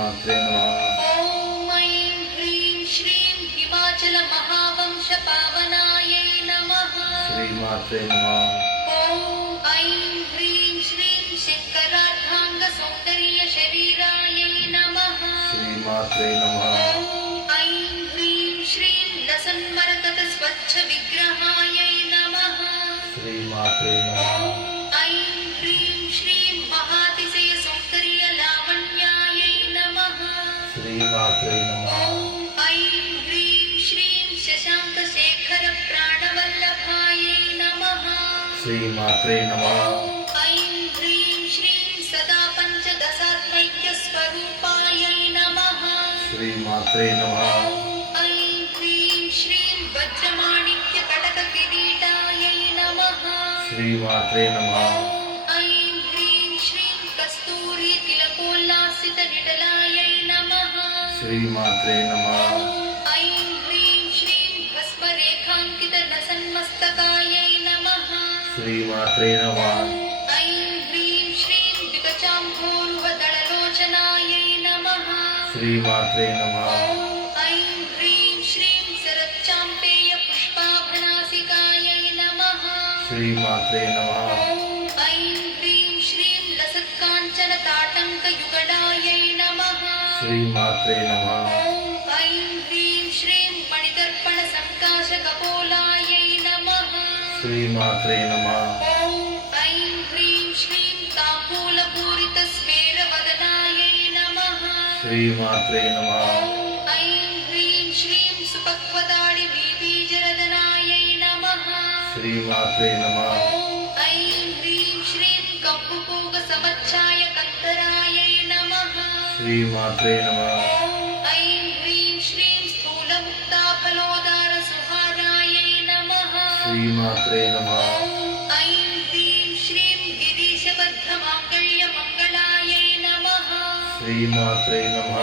श्रीमात्रे नमः। ॐ ऐं ह्रीं श्रीं हिमाचलमहावंशपावनायै नमः। श्रीमात्रे नमः। ॐ ऐं ह्रीं श्रीं शङ्करार्धाङ्गसौन्दर्यशरीरायै नमः। श्रीमात्रे नमः। ॐ ऐं ह्रीं श्रीं लसन्मरकतस्वच्छविग्रहायै नमः। श्रीमात्रे नमः। ॐ ऐं ह्रीं श्रीं महातिशयसौन्दर्यलावण्यायै नमः। श्रीमात्रे नमः। ॐ ऐं ह्रीं श्रीं शशाङ्कशेखरप्राणवल्लभायै नमः। श्रीमात्रे नमः। ॐ ऐं ह्रीं श्रीं सदा पञ्चदशात्मैक्यस्वरूपायै नमः। श्रीमात्रे नमः। ॐ ऐं ह्रीं श्रीं वज्रमाणिक्यकटककिरीटायै नमः। श्रीमात्रे नमः। ॐ ऐं ह्रीं श्रीं कस्तूरीतिलकोल्लासितनिटलायै नमः। श्रीमात्रे नमः। ॐ ऐं ह्रीं श्रीं भस्मरेखाङ्कितनसन्मस्तकायै नमः। श्रीमात्रे नमः। ॐ ऐं ह्रीं श्रीं विकचाम्भोरुहदळलोचनायै नमः। श्रीमात्रे नमः। ॐ ऐं ह्रीं श्रीं शरच्चाम्पेयपुष्पाभनासिकायै नमः। श्रीमात्रे नमः। ॐ ऐं ह्रीं श्रीं लसत्काञ्चनताटङ्कयुगडायै नमः। श्रीमात्रे नमः। ॐ ऐं ह्रीं श्रीं मणिदर्पणसङ्काशकपोलायै नमः। श्रीमात्रे नमः। ॐ ऐं ह्रीं श्रीं ताम्बूलपूरितस्मेरवदनायै नमः। श्रीमात्रे नमः। ॐ ऐं ह्रीं श्रीं सुपक्वदाडिबीबीजरदनायै नमः। श्रीमात्रे नमः। ॐ ऐं ह्रीं श्रीं कम्बुपूगसमच्छायकन्तरायै नमः। श्रीमात्रे नमः। ॐ ऐं ह्रीं श्रीं स्थूलमुक्ताफलोदारसुहारायै नमः। श्रीमात्रे नमः। ॐ ऐं ह्रीं श्रीं गिरीशबद्धमाङ्गल्यमङ्गलायै नमः। श्रीमात्रे नमः। ॐ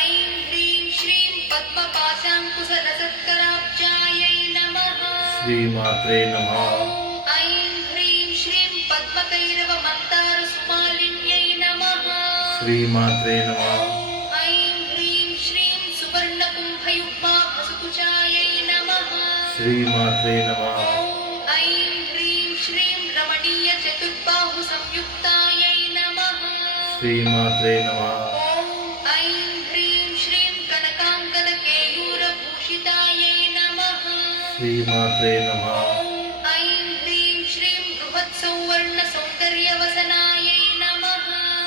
ऐं ह्रीं श्रीं पद्मपाशाङ्कुशरसत्कराब्जायै नमः। श्रीमात्रे नमः। ॐ ऐं ह्रीं श्रीं पद्मकैरवमन्दारसुमालिन्यै नमः। श्रीमात्रे नमः। ॐ ऐं ह्रीं श्रीं सुवर्णकुम्भयुग्माभसकुचायै नमः। श्रीमात्रे नमः। ॐ ऐं ह्रीं श्रीं रमणीयचतुर्बाहुसंयुक्तायै नमः। श्रीमात्रे नमः। ॐ ऐं ह्रीं श्रीं कनकाङ्कनकेयूरभूषितायै नमः। श्रीमात्रे नमः। ॐ ऐं ह्रीं श्रीं बृहत्सौवर्णसौन्दर्यवसनायै नमः।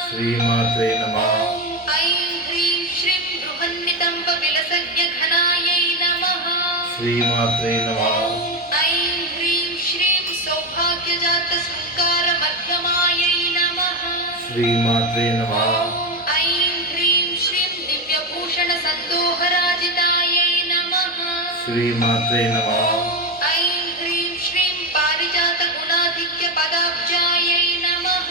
श्रीमात्रे नमः। ॐ ऐं ह्रीं श्रीं बृहन्नितम्बविलसज्ञघनायै नमः। श्रीमात्रे नमः। ॐ ऐं ह्रीं श्रीं सौभाग्यजातशृङ्गारमध्यमायै नमः। श्रीमात्रे नमः। ॐ ऐं ह्रीं श्रीं दिव्यभूषणसन्दोहराजितायै नमः। श्रीमात्रे नमः। ॐ ऐं ह्रीं श्रीं पारिजातगुणाधिक्यपदाब्जायै नमः।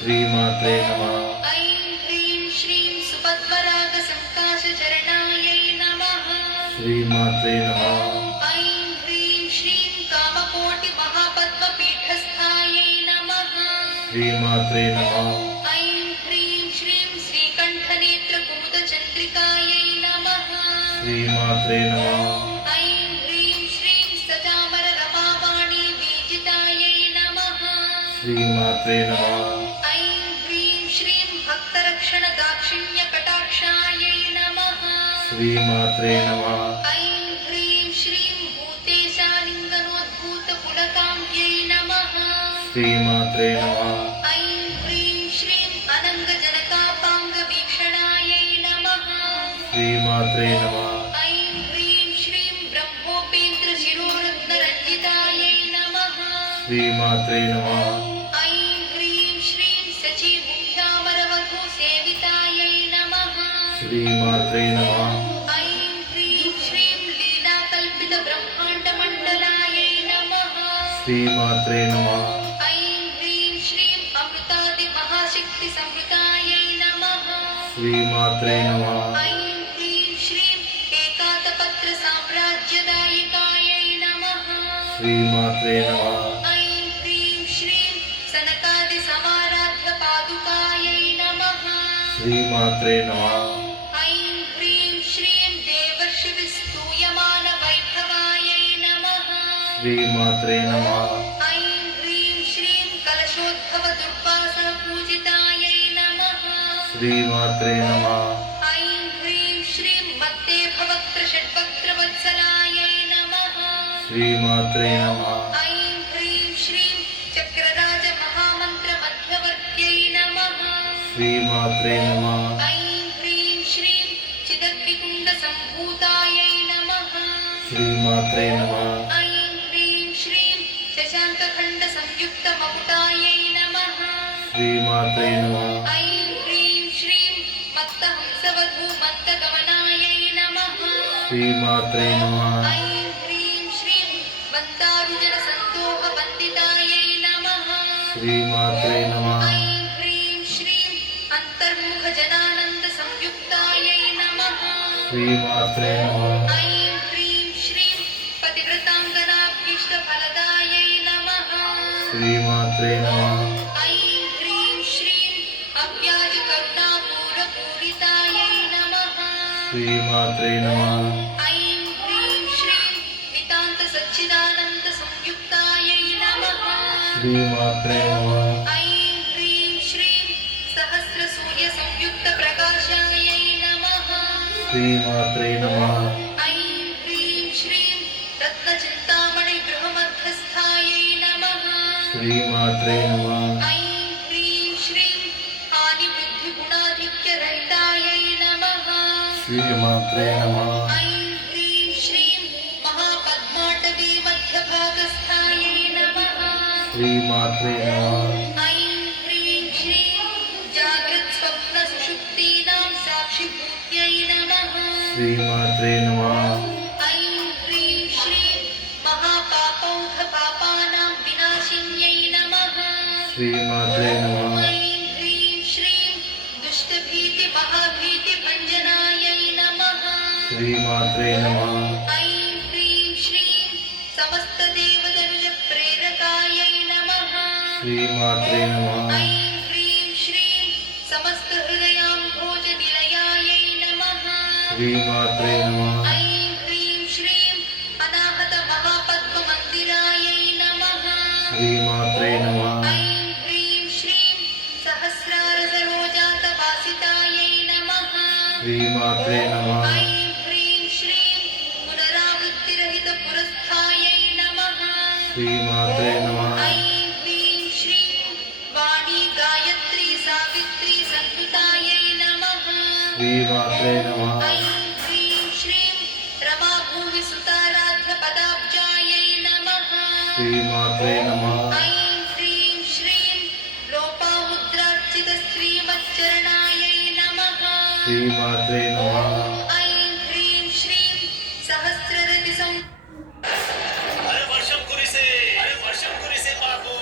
श्रीमात्रे नमः। ऐं ह्रीं श्रीं सुपद्मरागसङ्काशचरणायै नमः। श्रीमात्रे नमः। ॐ ऐं ह्रीं श्रीं कामकोटिमहापद्मपीठस्थायै नमः। श्रीमात्रे नमः। ऐं ह्रीं श्रीं श्रीकण्ठनेत्रकुमुदचन्द्रिकायै नमः। श्रीमात्रे नमः। ऐं ह्रीं श्रीं सचामररमावाणीवीजितायै नमः। श्रीमात्रे नमः। ऐं ह्रीं श्रीं भक्तरक्षणदाक्षिण्यकटाक्षायै नमः। श्रीमात्रे नमः। ऐं ह्रीं श्रीं भूतेशालिङ्गनोद्भूतपुलकाङ्ग्यै नमः। श्रीमात्रे नमः। ऐं ह्रीं श्रीं अनङ्गजनकापाङ्गवीक्षणायै नमः। श्रीमात्रे नमः। ऐं ह्रीं श्रीं ब्रह्मोपेन्द्रशिरोरत्नरञ्जितायै नमः। श्रीमात्रे नमः। ऐं ह्रीं श्रीं शचीमुख्यामरवधूसेवितायै नमः। श्रीमात्रे नमः। ऐं ह्रीं श्रीं लीलाकल्पितब्रह्माण्डमण्डलायै नमः। श्रीमात्रे नमः। ऐं ह्रीं श्रीं अमृतादिमहाशक्तिसंवृतायै नमः। श्रीमात्रे नमः। ऐं ह्रीं श्रीं एकातपत्रसाम्राज्यदायिकायै नमः। श्रीमात्रे नमः। ऐं ह्रीं श्रीं सनकादिसमाराध्यपादुकायै नमः। ಶ್ರೀಮಾತ್ರೇ ನಮಃ ऐं ह्रीं श्रीं देवर्षिविस्तूयमानवैभवायै नमः ಶ್ರೀಮಾತ್ರೇ ನಮಃ ऐं ह्रीं श्रीं कलशोद्भवदुर्वासपूजितायै नमः ಶ್ರೀಮಾತ್ರೇ ನಮಃ ऐं ह्रीं श्रीं मत्तेभवक्त्रषड्वक्त्रवत्सलायै नमः ಶ್ರೀಮಾತ್ರೇ नमः ऐं ह्रीं श्रीं चक्रराजमहामन्त्रमध्यवर्त्यै नमः ಶ್ರೀಮಾತ್ರೇ ನಮಃ ऐं ह्रीं श्रीं चिदग्निकुण्डसम्भूतायै नमः ಶ್ರೀಮಾತ್ರೇ ನಮಃ ऐं ह्रीं श्रीं शशाङ्कखण्डसंयुक्तमकुटायै नमः ಶ್ರೀಮಾತ್ರೇ नमः ऐं ह्रीं श्रीं मत्तहंसवधूमन्तगमनायै नमः ಶ್ರೀಮಾತ್ರೇ नमः ऐं ह्रीं श्रीं वन्दारुजनसन्दोहवन्दितायै नमः ಶ್ರೀಮಾತ್ರೇ नमः ऐं ह्रीं श्रीं अन्तर्मुखजनानन्दसंयुक्तायै नमः ಶ್ರೀಮಾತ್ರೇ नमः ऐं ह्रीं श्रीं पतिव्रताङ्गनाभीष्टफलदायै नमः ಶ್ರೀಮಾತ್ರೇ नमः ऐं ह्रीं श्रीं अव्याजकरुणापूरपूरितायै नमः ಶ್ರೀಮಾತ್ರೇ नमः ऐं ह्रीं श्रीं नितान्तसच्चिदानन्दसंयुक्तायै नमः ಶ್ರೀಮಾತ್ರೇ नमः ऐं ह्रीं श्रीं सहस्रसूर्यसंयुक्तप्रकाशायै नमः ಶ್ರೀಮಾತ್ರೇ नमः ऐं ह्रीं श्रीं रत्नचिन्तामणिगृहमध्यस्थायै नमः ಶ್ರೀಮಾತ್ರೇ नमः ऐं ह्रीं श्रीं हानिबुद्धिगुणाधिक्यरहितायै नमः ಶ್ರೀಮಾತ್ರೇ नमः ऐं ह्रीं श्रीं महापद्माटवी मध्यभागस्थायै नमः ಶ್ರೀಮಾತ್ರೇ नमः ऐं ह्रीं श्रीं जागृत्स्वप्नसुषुप्तीनां साक्षिभूत्यै नमः ಶ್ರೀಮಾತ್ರೇ नमः ऐं ह्रीं श्रीं महापापौघपापानां विनाशिन्यै नमः ಶ್ರೀಮಾತ್ರೇ नमः ऐं ह्रीं श्रीं दुष्टभीतिमहाभीतिभञ्जनायै नमः ಶ್ರೀಮಾತ್ರೇ नमः ऐं ह्रीं श्रीं समस्तदेवतनुजप्रेरकायै नमः ಶ್ರೀಮಾತ್ರೇ नमः ऐं ह्रीं श्रीं समस्तहृदयाम्भोजनिलयायै नमः ಶ್ರೀಮಾತ್ರೇ नमः ऐं ह्रीं श्रीं अनाहतमहापद्ममन्दिरायै नमः ಶ್ರೀಮಾತ್ರೇ नमः ऐं ह्रीं श्रीं सहस्रारसरोजातवासितायै नमः ಶ್ರೀಮಾತ್ರೇ नमः ऐं ह्रीं श्रीं पुनरावृत्तिरहितपुरस्थायै नमः ಶ್ರೀಮಾತ್ರೇ नमः ऐं ह्रीं श्रीं वाणी गायत्री सावित्री संस्कृतायै नमः ಶ್ರೀಮಾತ್ರೇ नमः ऐं ह्रीं श्रीं रमा भूमि सुताराध्यपदाब्जायै नमः ಶ್ರೀಮಾತ್ರೇ नमः ऐं ह्रीं श्रीं लोपामुद्रार्चितश्रीमच्चरणायै नमः ಶ್ರೀಮಾತ್ರೇ नमः ऐं ह्रीं श्रीं सहस्ररतिसं వర్షం కురిసే బాబు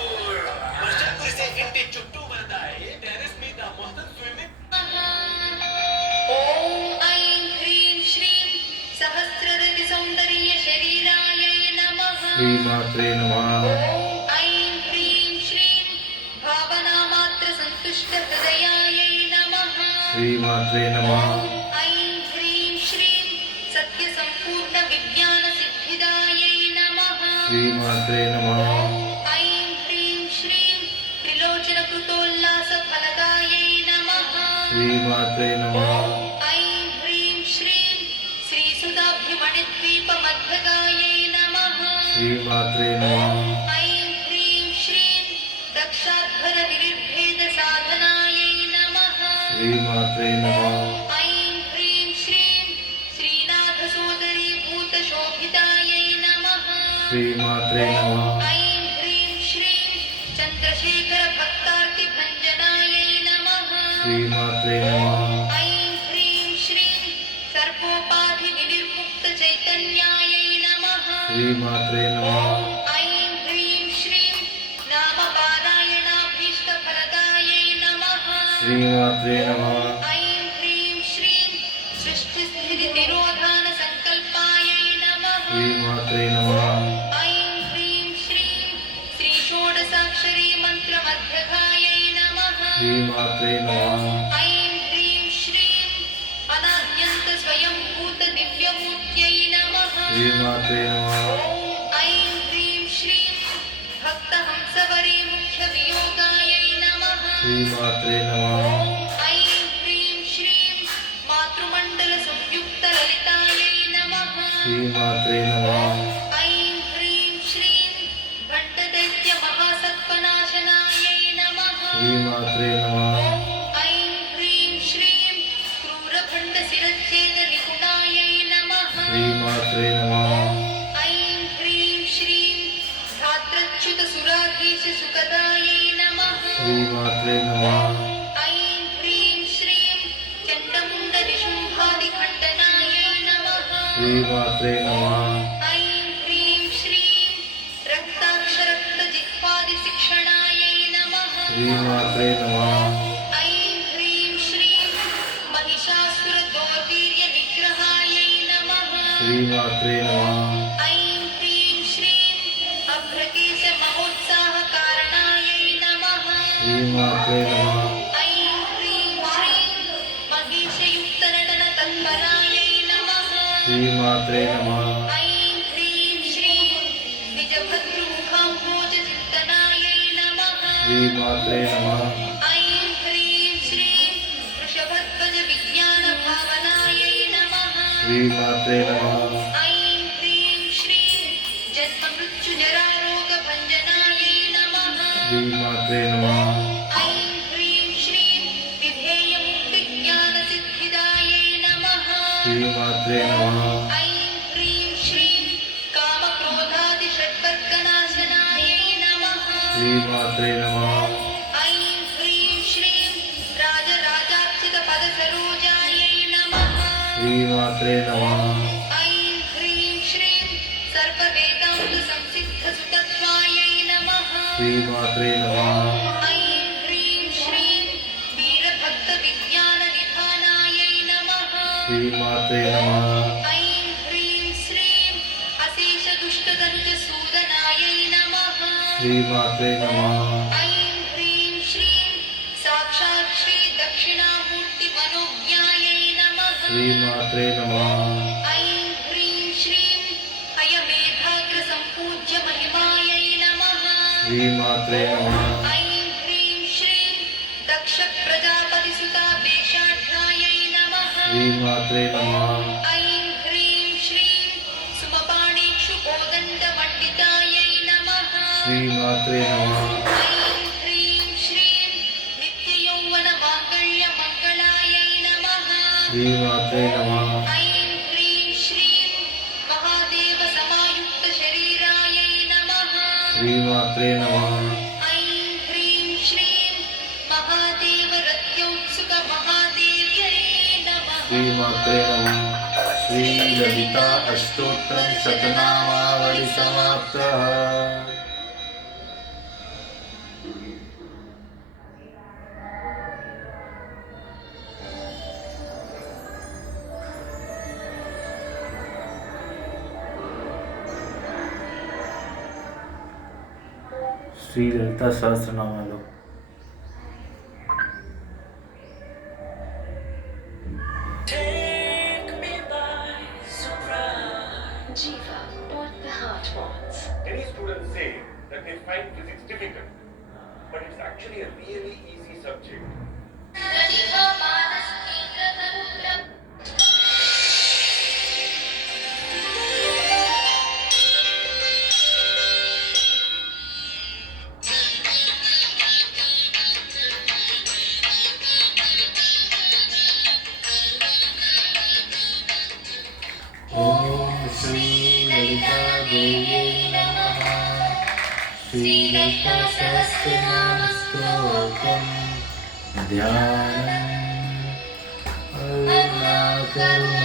వర్షం కురిసే ఇంటి చుట్టూ మనదాయి టెర్రస్ మీద మొత్తం స్విమ్మింగ్ ॐ ऐं ह्रीं श्रीं सहस्ररतिसौन्दर्यशरीरायै नमः ಶ್ರೀಮಾತ್ರೇ नमः ऐं ह्रीं श्रीं भावनामात्रसन्तुष्टहृदयायै नमः ಶ್ರೀಮಾತ್ರೇ नमः ऐं ह्रीं श्रीं सत्यसम्पूर्णविज्ञानसिद्धिदायै नमः ಶ್ರೀಮಾತ್ರೇ नमः ऐं ह्रीं श्रीं त्रिलोचनकृतोल्लासफलदायै नमः ಶ್ರೀಮಾತ್ರೇ नमः ऐं ह्रीं श्रीं श्रीसुधाभ्यमणिद्वीपमध्यगायै नमः ಶ್ರೀಮಾತ್ರೇ नमः ऐं ह्रीं श्रीं दक्षाध्वरविनिर्भेदसाधनायै नमः ಶ್ರೀಮಾತ್ರೇ नमः ऐं ह्रीं श्रीं श्रीनाथसोदरीभूतशोभितायै नमः ಶ್ರೀಮಾತ್ರೇ नमः ऐं ह्रीं श्रीं चन्द्रशेखरभक्तार्तिभञ्जनायै नमः ಶ್ರೀಮಾತ್ರೇ नमः ऐं ह्रीं श्रीं सर्वोपाधिविनिर्मुक्तचैतन्यायै नमः ಶ್ರೀಮಾತ್ರೇ नमः ऐं ह्रीं श्रीं नामपारायणाभीष्टफलदायै नमः ಶ್ರೀಮಾತ್ರೇ नमः ऐं ह्रीं श्रीं सृष्टिस्थितिनिरोधानसङ्कल्पायै नमः ಶ್ರೀಮಾತ್ರೇ नमः ऐं ह्रीं श्रीं श्रीषोडशाक्षरी मन्त्रमध्यगायै नमः ಶ್ರೀಮಾತ್ರೇ नमः ऐं ह्रीं श्रीमात्रे नमः ॐ ऐं ह्रीं श्रीं भक्तहंसवरे मुख्यवियोगायै नमः श्रीमात्रे नमः ॐ ऐं ह्रीं श्रीं मातृमण्डलसंयुक्तललितायै नमः श्रीमात्रे नमः ऐं ह्रीं श्रीं घण्टदैत्यमहासत्त्वनाशनायै नमः श्रीमात्रे नमः ॐ ऐं ह्रीं श्रीं क्रूरभण्डशिरच्छेदनिपुणायै नमः श्रीमात्रे नमः ऐं ह्रीं श्रीं धात्रच्युतसुराधीशसुखदायै नमः श्रीमात्रे नमः ऐं ह्रीं श्रीं चण्डमुण्डनिशुम्भादिखण्डनायै नमः श्रीमात्रे नमः ऐं ह्रीं श्रीं रक्ताक्षरक्तजिह्वादिशिक्षणायै नमः श्रीमात्रे नमः ऐं ह्रीं श्रीं महिषासुरदौर्वीर्यनिग्रहायै नमः श्रीमात्रे नमः ऐं ह्रीं श्रीं अभ्रकेशमहोत्साहकारणायै नमः श्रीमात्रे नमः ऐं ह्रीं श्रीं महिषयुक्तनटनतत्परायै नमः श्रीमात्रे नमः ऐं ह्रीं श्रीं निजभद्रुमुखाम्भोजचिन्तनायै नमः श्रीमात्रे नमः ऐं ह्रीं श्रीं वृषभध्वजविज्ञानभावनायै नमः श्रीमात्रे नमः ऐं ह्रीं श्रीं जन्ममृत्युजरारोगभञ्जनायै नमः श्रीमात्रे नमः ऐं ह्रीं श्रीं विधेयमुक्तिज्ञानसिद्धिदायै नमः श्रीमात्रे नमः ऐं ह्रीं श्रीं कामक्रोधादिषड्वर्गनाशनायै नमः श्रीमात्रे नमः ऐं ह्रीं श्रीं राजराजार्चितपदसरोजायै नमः श्रीमात्रे नमः ऐं ह्रीं श्रीं सर्ववेदान्तसंसिद्धसुतत्वायै नमः श्रीमात्रे नमः ऐं ह्रीं श्रीं वीरभक्तविज्ञाननिधानायै नमः श्रीमात्रे नमः ऐं ह्रीं श्रीं अशेषदुष्टदनुजसूदनायै नमः श्रीमात्रे नमः ऐं ह्रीं श्रीं साक्षात् श्रीदक्षिणामूर्तिमनोज्ञायै नमः श्रीमात्रे नमः ऐं ह्रीं श्रीं हयमेधाग्रसम्पूज्य महिमायै नमः श्रीमात्रे नमः ऐं ह्रीं श्रीं दक्षप्रजापतिसुतापेशाढ्यायै नमः श्रीमात्रे नमः ऐं ह्रीं श्रीं सुमपाणीक्षुकोदण्डमण्डितायै नमः श्रीमात्रे नमः ऐं ह्रीं श्रीं नित्ययौवनमाङ्गल्यमङ्गलायै नमः श्रीमात्रे नमः ऐं ह्रीं श्रीं महादेवसमायुक्तशरीरायै नमः श्रीमात्रे नमः ऐं ह्रीं श्रीं महादेवरत्योत्सुकमहादेव्यै नमः श्रीमात्रे नमः श्री ललिता अष्टोत्तरं शतनामावली समाप्तः श्री ललिता सहस्रनामालो Take me by surprise. Jiva, what the heart wants. Many students say that they find physics difficult, but it's actually a really easy subject. ओम श्री ललिता देवी नमः श्री ललिता सहस्रनाम स्तोत्रम ध्यानम् अरुणाकरुणा